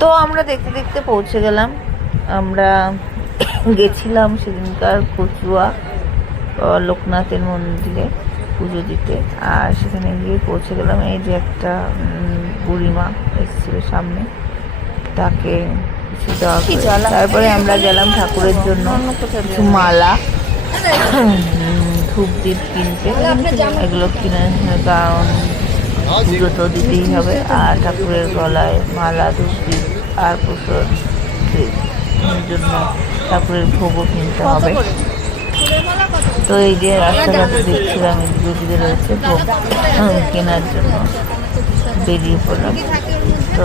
তো আমরা দেখতে দেখতে পৌঁছে গেলাম। আমরা গেছিলাম সেদিনকার কচুয়া লোকনাথের মন্দিরে পুজো দিতে, আর সেখানে গিয়ে পৌঁছে গেলাম। এই যে একটা বুড়িমা এসেছিল সামনে, তাকে কিছু দেওয়া করে তারপরে আমরা গেলাম ঠাকুরের জন্য কিছু মালা ধূপ দ্বীপ কিনতে। এগুলো কিনে, কারণ পুজো তো দিতেই হবে, আর ঠাকুরের গলায় মালা ধূপ দ্বীপ আর প্রসাদ জন্য ঠাকুরের ভোগও কিনতে হবে। তো এই যে রাস্তাঘাটে দেখছিলাম এদিকে রয়েছে ভোগ কেনার জন্য বেরিয়ে পড়লাম। তো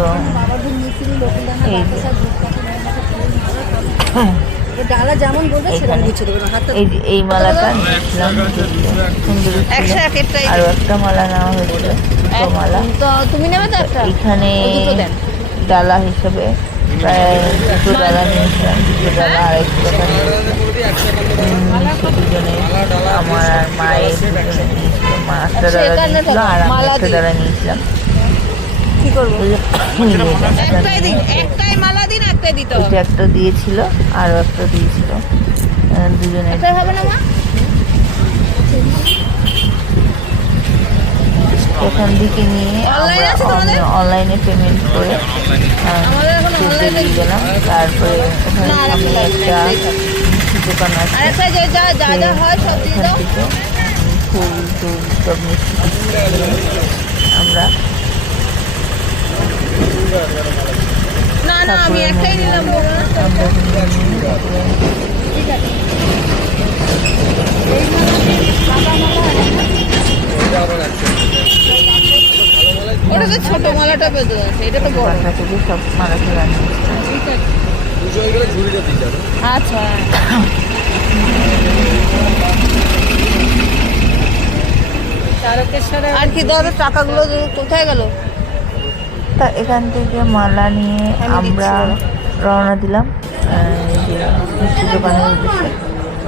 এই যে এই মালাটা নিয়েছিলাম, সুন্দর আরো একটা মালা নেওয়া হয়েছিল, মালা। এখানে ডালা হিসেবে প্রায় 2 ডালা নিয়েছিলাম, 2 ডালা 250 টাকা নিয়েছিল। দুজনে আমার আর মায়ের দুজনে নিয়েছিল, মা একটা ডালা নিয়েছিল আর আমি একটা ডালা নিয়েছিলাম। এটা একটা দিয়েছিল, আরো একটা দিয়েছিল, দুজনে এখান থেকে নিয়ে আমরা অনলাইনে পেমেন্ট করে দিয়ে গেলাম। তারপরে ওখানে সামনে একটা দোকান আছে, ফুল টুল সব মিষ্টি আমরা ওটা তো ছোট মালাটা পেতে আছে, এটা তো বড়। থেকে সব মালা খেলা আচ্ছা, আর কি দাদা টাকাগুলো কোথায় গেল? তা এখান থেকে মালা নিয়ে আমরা রওনা দিলাম মিষ্টি দোকানের উদ্দেশ্যে।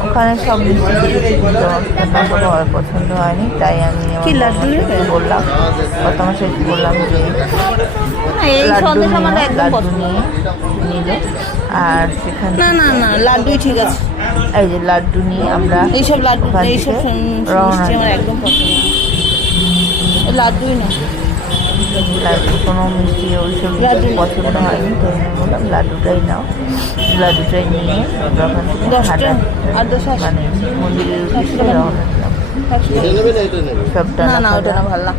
ওখানে সব মিষ্টি আমার পছন্দ হয়নি, তাই আমি বললাম প্রথমে বললাম যে লাড্ডু নিয়ে নিল। আর সেখানে না লাড্ডুই ঠিক আছে। এই যে লাড্ডু নিয়ে আমরা এইসব লাড্ডু রওনা আমার একদম পছন্দ না, লাড্ডুই না, লাড্ডু কোনো মিষ্টি ওইসব পছন্দ হয়নি, তো আমি বললাম লাড্ডুটাই নাও। লাড্ডুটাই নিয়ে আমরা ওখান থেকে মানে মন্দিরের উদ্দেশ্যে রওনা দিলাম। সবটা না ওটা না ভালো না।